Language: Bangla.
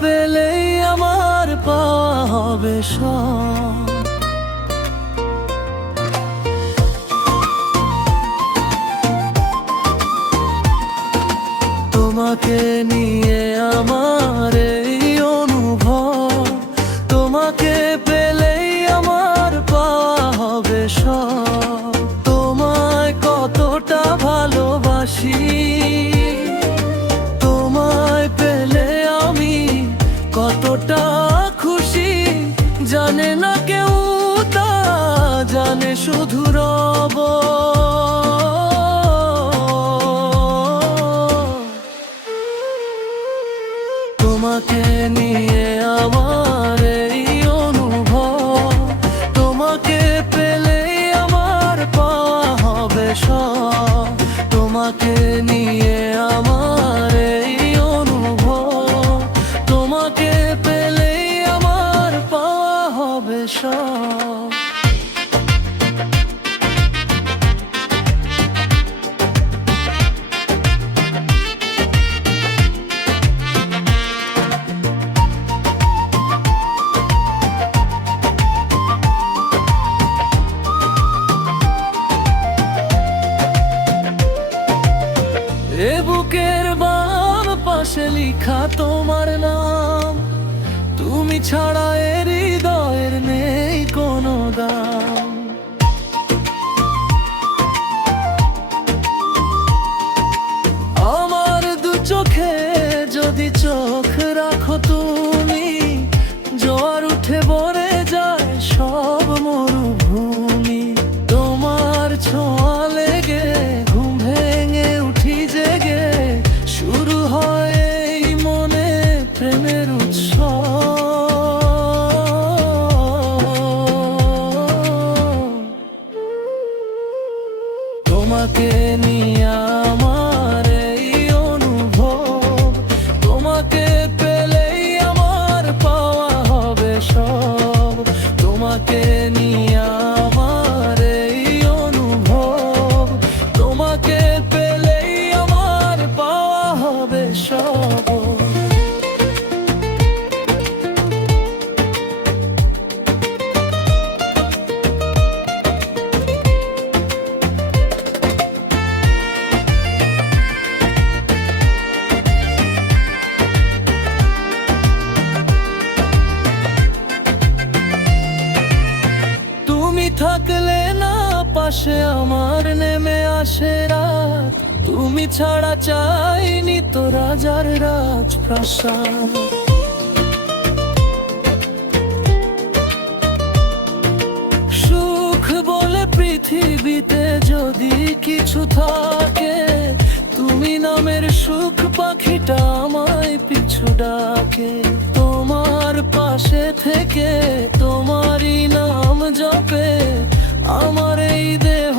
পেলেই আমার পাওয়া হবে সব। তোমাকে নিয়ে আমার এই অনুভব, তোমাকে পেলেই আমার পাওয়া হবে সব। তোমায় কতটা ভালোবাসি, তোমায় পেলে আমি কতটা খুশি, জানে না কেউ তা, জানে শুধু রব। তোমাকে নিয়ে আমার এই অনুভব, তোমাকে পেলেই আমার পাওয়া হবে সব। তোমাকে নিয়ে আমার এই অনুভব, তোমাকে পেলেই আমার পাওয়া হবে সব। এ বুকের বাম পাশে লিখা তোমার নাম, তুমি ছাড়া এ হৃদয়ের নেই কোনো দাম। আমার দু চোখে যদি চোখ রাখো তুমি, জোয়ার উঠে ভরে যায় সব মরুভূমি। তোমার ছোঁয়া লেগে ঘুম ভেঙে উঠি জেগে, শুরু হয় এই মনে প্রেমের উৎসব। তোমাকে নিয়ে আমার এই অনুভব, তোমাকে পেলেই আমার পাওয়া হবে সব। তোমাকে নিয়ে আমার এই অনুভব, তোমাকে পেলেই আমার পাওয়া হবে সব। তুমি থাকলে না পাশে আমার নেমে আসে রাত, তুমি ছাড়া চাইনি তো রাজার রাজপ্রাসাদ। সুখ বলে পৃথিবীতে যদি কিছু থাকে, তুমি নামের সুখ পাখিটা আমায় পিছু ডাকে। তোমার পাশে থেকে তোমারই নাম জপে আমার এই দেহ